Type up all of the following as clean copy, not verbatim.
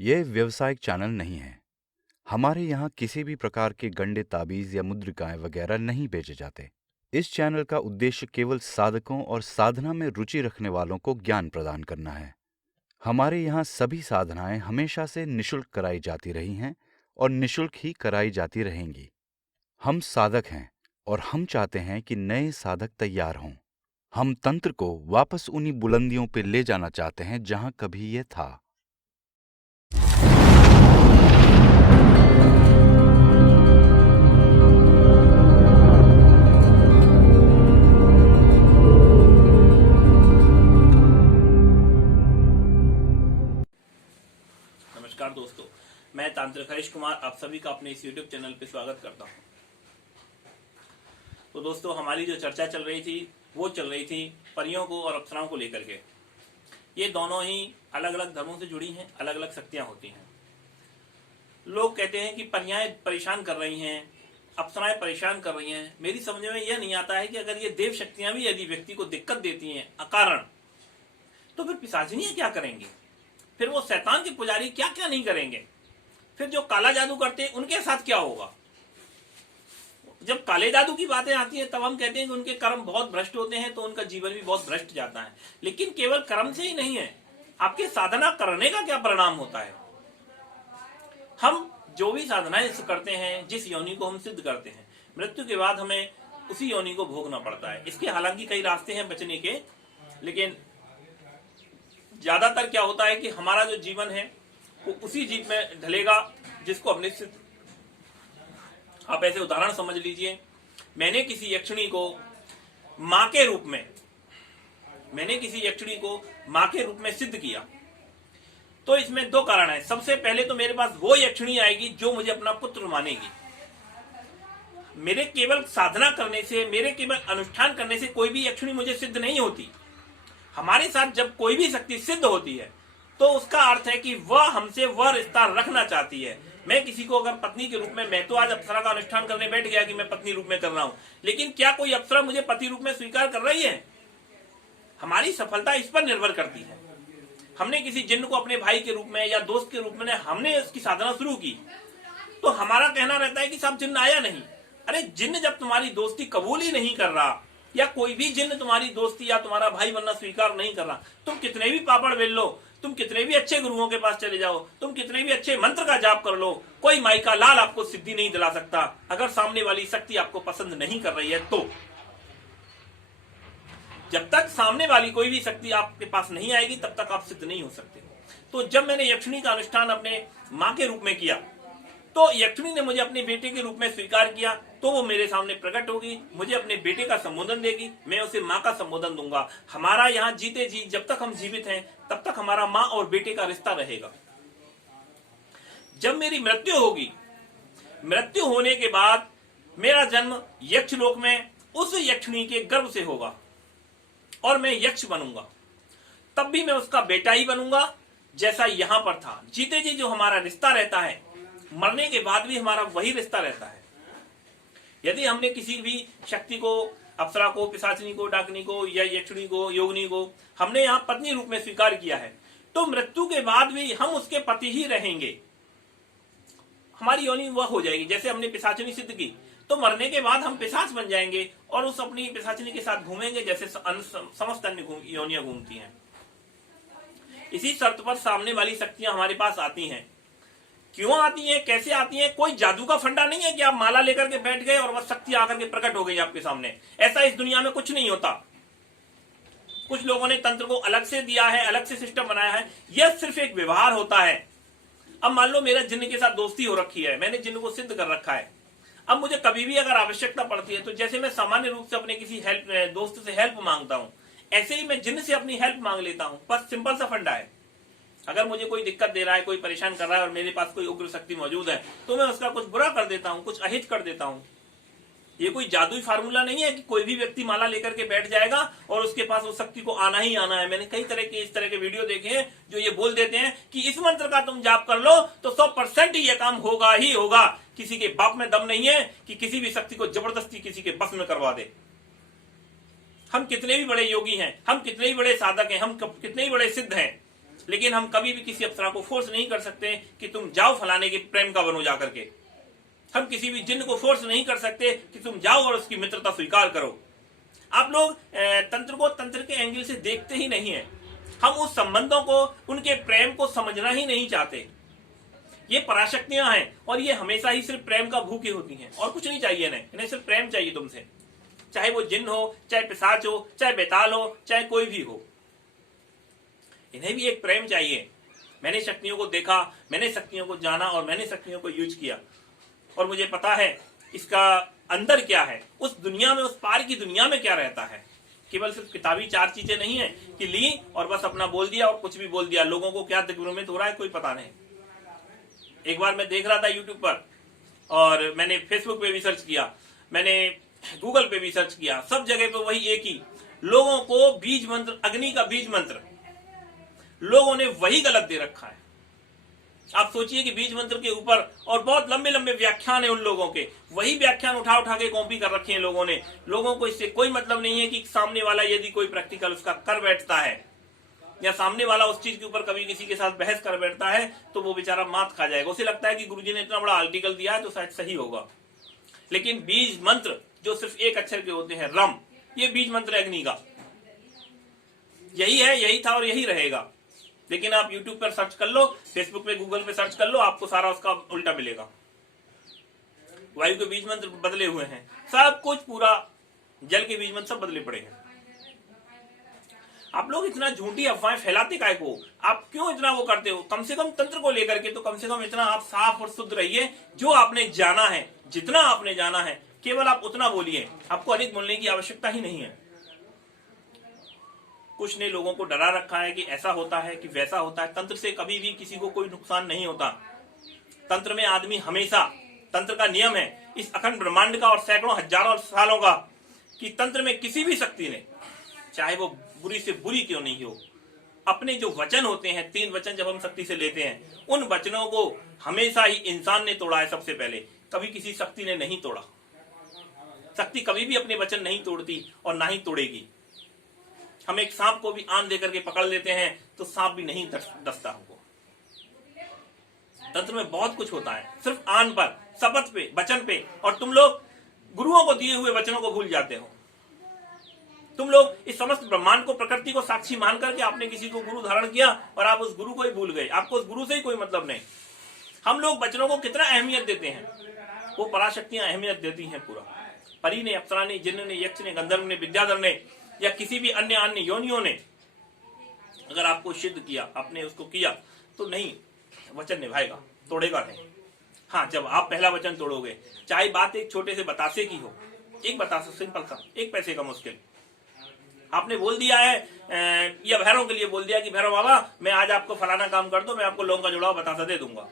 यह व्यावसायिक चैनल नहीं है। हमारे यहाँ किसी भी प्रकार के गंडे ताबीज या मुद्रिकाएं वगैरह नहीं बेचे जाते। इस चैनल का उद्देश्य केवल साधकों और साधना में रुचि रखने वालों को ज्ञान प्रदान करना है। हमारे यहाँ सभी साधनाएं हमेशा से निःशुल्क कराई जाती रही हैं और निःशुल्क ही कराई जाती रहेंगी। हम साधक हैं और हम चाहते हैं कि नए साधक तैयार हों। हम तंत्र को वापस उन्हीं बुलंदियों पर ले जाना चाहते हैं जहां कभी यह था। नमस्कार दोस्तों, मैं तांत्रिक हरीश कुमार आप सभी का अपने इस YouTube चैनल पे स्वागत करता हूं। तो दोस्तों, हमारी जो चर्चा चल रही थी वो चल रही थी परियों को और अप्सराओं को लेकर के। ये दोनों ही अलग अलग धर्मों से जुड़ी हैं, अलग अलग शक्तियां होती हैं। लोग कहते हैं कि परियां परेशान कर रही हैं, अप्सराएं परेशान कर रही हैं। मेरी समझ में यह नहीं आता है कि अगर ये देव शक्तियां भी यदि व्यक्ति को दिक्कत देती हैं अकारण, तो फिर पिशाचिनियां क्या करेंगी? फिर वो शैतान के पुजारी क्या क्या नहीं करेंगे? फिर जो काला जादू करते हैं उनके साथ क्या होगा? जब काले जादू की बातें आती हैं तब हम कहते हैं कि उनके कर्म बहुत भ्रष्ट होते हैं, तो उनका जीवन भी बहुत भ्रष्ट जाता है। लेकिन केवल कर्म से ही नहीं है, आपके साधना करने का क्या परिणाम होता है। हम जो भी साधनाएं करते हैं, जिस योनि को हम सिद्ध करते हैं, मृत्यु के बाद हमें उसी योनि को भोगना पड़ता है। इसके हालांकि कई रास्ते हैं बचने के, लेकिन ज्यादातर क्या होता है कि हमारा जो जीवन है वो उसी जीव में ढलेगा जिसको हमने सिद्ध। आप ऐसे उदाहरण समझ लीजिए, मैंने किसी यक्षिणी को मां के रूप में सिद्ध किया, तो इसमें दो कारण है। सबसे पहले तो मेरे पास वो यक्षिणी आएगी जो मुझे अपना पुत्र मानेगी। मेरे केवल साधना करने से, मेरे केवल अनुष्ठान करने से कोई भी यक्षिणी मुझे सिद्ध नहीं होती। हमारे साथ जब कोई भी शक्ति सिद्ध होती है तो उसका अर्थ है कि वह हमसे वह रिश्ता रखना चाहती है। मैं किसी को अगर पत्नी के रूप में, मैं तो आज अप्सरा का अनुष्ठान करने बैठ गया कि मैं पत्नी रूप में कर रहा हूं, लेकिन क्या कोई अप्सरा मुझे पति रूप में स्वीकार कर रही है? हमारी सफलता इस पर निर्भर करती है। हमने किसी जिन्न को अपने भाई के रूप में या दोस्त के रूप में हमने उसकी साधना शुरू की, तो हमारा कहना रहता है कि साहब जिन्न आया नहीं। अरे जिन्न जब तुम्हारी दोस्ती कबूल ही नहीं कर रहा, या कोई भी जिन्न तुम्हारी दोस्ती या तुम्हारा भाई बनना स्वीकार नहीं कर रहा, तुम कितने भी पापड़ बेल लो, तुम कितने भी अच्छे गुरुओं के पास चले जाओ, तुम कितने भी अच्छे मंत्र का जाप कर लो, कोई माई का लाल आपको सिद्धि नहीं दिला सकता। अगर सामने वाली शक्ति आपको पसंद नहीं कर रही है तो जब तक सामने वाली कोई भी शक्ति आपके पास नहीं आएगी तब तक आप सिद्ध नहीं हो सकते। तो जब मैंने यक्षिणी का अनुष्ठान अपने मां के रूप में किया, तो यक्षिणी ने मुझे अपने बेटे के रूप में स्वीकार किया, तो वो मेरे सामने प्रकट होगी, मुझे अपने बेटे का संबोधन देगी, मैं उसे माँ का संबोधन दूंगा। हमारा यहाँ जीते जी जब तक हम जीवित हैं तब तक हमारा माँ और बेटे का रिश्ता रहेगा। जब मेरी मृत्यु होगी, मृत्यु होने के बाद मेरा जन्म यक्षलोक में उस यक्षिणी के गर्भ से होगा और मैं यक्ष बनूंगा। तब भी मैं उसका बेटा ही बनूंगा जैसा यहां पर था। जीते जी जो हमारा रिश्ता रहता है, मरने के बाद भी हमारा वही रिश्ता रहता है। यदि हमने किसी भी शक्ति को, अप्सरा को, पिशाचिनी को, डाकनी को या यक्षिणी को, योगिनी को हमने यहाँ पत्नी रूप में स्वीकार किया है, तो मृत्यु के बाद भी हम उसके पति ही रहेंगे। हमारी योनि वह हो जाएगी। जैसे हमने पिशाचिनी सिद्ध की, तो मरने के बाद हम पिशाच बन जाएंगे और उस अपनी पिशाचिनी के साथ घूमेंगे जैसे समस्त अन्य योनियां घूमती हैं। इसी शर्त पर सामने वाली शक्तियां हमारे पास आती हैं। क्यों आती हैं, कैसे आती हैं? कोई जादू का फंडा नहीं है कि आप माला लेकर के बैठ गए और वह शक्ति आकर के प्रकट हो गई आपके सामने। ऐसा इस दुनिया में कुछ नहीं होता। कुछ लोगों ने तंत्र को अलग से दिया है, अलग से सिस्टम बनाया है। यह सिर्फ एक व्यवहार होता है। अब मान लो मेरा जिन्न के साथ दोस्ती हो रखी है, मैंने जिन्न को सिद्ध कर रखा है। अब मुझे कभी भी अगर आवश्यकता पड़ती है, तो जैसे मैं सामान्य रूप से अपने किसी दोस्त से हेल्प मांगता हूं, ऐसे ही मैं जिन्न से अपनी हेल्प मांग लेता हूं। बस सिंपल सा फंडा है। अगर मुझे कोई दिक्कत दे रहा है, कोई परेशान कर रहा है और मेरे पास कोई उग्र शक्ति मौजूद है, तो मैं उसका कुछ बुरा कर देता हूं, कुछ अहित कर देता हूं। ये कोई जादुई फार्मूला नहीं है कि कोई भी व्यक्ति माला लेकर के बैठ जाएगा और उसके पास उस शक्ति को आना ही आना है। मैंने कई तरह के इस तरह के वीडियो देखे हैं जो ये बोल देते हैं कि इस मंत्र का तुम जाप कर लो तो 100% ही ये काम होगा ही होगा। किसी के बाप में दम नहीं है कि किसी भी शक्ति को जबरदस्ती किसी के बस में करवा दे। हम कितने भी बड़े योगी हैं, हम कितने ही बड़े साधक हैं, हम कितने ही बड़े सिद्ध हैं, लेकिन हम कभी भी किसी अप्सरा को फोर्स नहीं कर सकते कि तुम जाओ फलाने के प्रेम का बनो जाकर के। हम किसी भी जिन्न को फोर्स नहीं कर सकते कि तुम जाओ और उसकी मित्रता स्वीकार करो। आप लोग तंत्र को तंत्र के एंगल से देखते ही नहीं है। हम उस संबंधों को, उनके प्रेम को समझना ही नहीं चाहते। ये पराशक्तियां हैं और ये हमेशा ही सिर्फ प्रेम का भूखे होती हैं और कुछ नहीं चाहिए इन्हें सिर्फ प्रेम चाहिए तुमसे। चाहे वो जिन्न हो, चाहे पिशाच हो, चाहे बेताल हो, चाहे कोई भी हो, इन्हें भी एक प्रेम चाहिए। मैंने शक्तियों को देखा, मैंने शक्तियों को जाना और मैंने शक्तियों को यूज किया और मुझे पता है इसका अंदर क्या है, उस दुनिया में, उस पार की दुनिया में क्या रहता है। केवल सिर्फ किताबी 4 चीजें नहीं है कि ली और बस अपना बोल दिया और कुछ भी बोल दिया। लोगों को क्या दिग्भ्रमित हो रहा है कोई पता नहीं। एक बार मैं देख रहा था यूट्यूब पर और मैंने फेसबुक पे भी सर्च किया, मैंने गूगल पे भी सर्च किया, सब जगह पे वही एक ही, लोगों को बीज मंत्र, अग्नि का बीज मंत्र लोगों ने वही गलत दे रखा है। आप सोचिए कि बीज मंत्र के ऊपर और बहुत लंबे लंबे व्याख्यान है उन लोगों के, वही व्याख्यान उठा उठा के कॉपी कर रखे हैं लोगों ने। लोगों को इससे कोई मतलब नहीं है कि सामने वाला यदि कोई प्रैक्टिकल उसका कर बैठता है या सामने वाला उस चीज के ऊपर कभी किसी के साथ बहस कर बैठता है तो वो बेचारा मात खा जाएगा। उसे लगता है कि गुरुजी ने इतना बड़ा आर्टिकल दिया है तो शायद सही होगा। लेकिन बीज मंत्र जो सिर्फ एक अक्षर के होते हैं, रम, ये बीज मंत्र अग्नि का यही है, यही था और यही रहेगा। लेकिन आप YouTube पर सर्च कर लो, फेसबुक पे, गूगल पे सर्च कर लो, आपको सारा उसका उल्टा मिलेगा। वायु के बीज मंत्र बदले हुए हैं, सब कुछ पूरा, जल के बीज मंत्र सब बदले पड़े हैं। आप लोग इतना झूठी अफवाहें फैलाते काहे को? आप क्यों इतना वो करते हो? कम से कम तंत्र को लेकर के तो कम से कम इतना आप साफ और शुद्ध रहिए। जो आपने जाना है, जितना आपने जाना है, केवल आप उतना बोलिए। आपको अधिक बोलने की आवश्यकता ही नहीं है। कुछ ने लोगों को डरा रखा है कि ऐसा होता है कि वैसा होता है। तंत्र से कभी भी किसी को कोई नुकसान नहीं होता। तंत्र में आदमी हमेशा, तंत्र का नियम है इस अखंड ब्रह्मांड का और सैकड़ों हजारों सालों का, कि तंत्र में किसी भी शक्ति ने, चाहे वो बुरी से बुरी क्यों नहीं हो, अपने जो वचन होते हैं, 3 वचन जब हम शक्ति से लेते हैं, उन वचनों को हमेशा ही इंसान ने तोड़ा है। सबसे पहले कभी किसी शक्ति ने नहीं तोड़ा। शक्ति कभी भी अपने वचन नहीं तोड़ती और ना ही तोड़ेगी। हम एक सांप को भी आन देकर के पकड़ लेते हैं तो सांप भी नहीं डसता हमको। तंत्र में बहुत कुछ होता है, सिर्फ आन पर, शपथ पे, वचन पे। और तुम लोग गुरुओं को दिए हुए वचनों को भूल जाते हो। तुम लोग इस समस्त ब्रह्मांड को, प्रकृति को साक्षी मान करके आपने किसी को गुरु धारण किया और आप उस गुरु को ही भूल गए। आपको उस गुरु से ही कोई मतलब नहीं। हम लोग वचनों को कितना अहमियत देते हैं, वो पराशक्तियां अहमियत देती हैं पूरा। परी ने, अप्सरा ने, जिन्न ने, यक्ष ने, गंधर्व ने, विद्याधर ने या किसी भी अन्य योनियों ने अगर आपको सिद्ध किया, आपने उसको किया, तो नहीं, वचन निभाएगा, तोड़ेगा नहीं। हाँ, जब आप पहला वचन तोड़ोगे, चाहे बात एक छोटे से बतासे की हो, एक बतासा सिंपल सा, 1 पैसे का मुश्किल, आपने बोल दिया है या भैरव के लिए बोल दिया कि भैरव बाबा मैं आज आपको फलाना काम कर दो, मैं आपको लौंग का जुड़ाव बतासा दे दूंगा।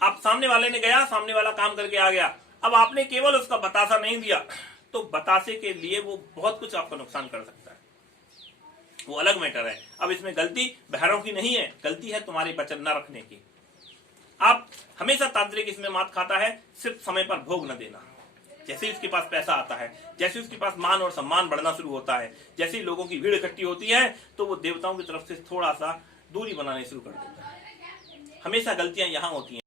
आप सामने वाले ने गया, सामने वाला काम करके आ गया। अब आपने केवल उसका बतासा नहीं दिया तो बतासे के लिए वो बहुत कुछ आपका नुकसान कर सकता है, वो अलग मैटर है। अब इसमें गलती भैरव की नहीं है, गलती है तुम्हारे वचन न रखने की। आप हमेशा तांत्रिक इसमें मात खाता है, सिर्फ समय पर भोग न देना। जैसे ही उसके पास पैसा आता है, जैसे उसके पास मान और सम्मान बढ़ना शुरू होता है, जैसे ही लोगों की भीड़ इकट्ठी होती है, तो वो देवताओं की तरफ से थोड़ा सा दूरी बनाने शुरू कर देता है। हमेशा गलतियां यहां होती हैं।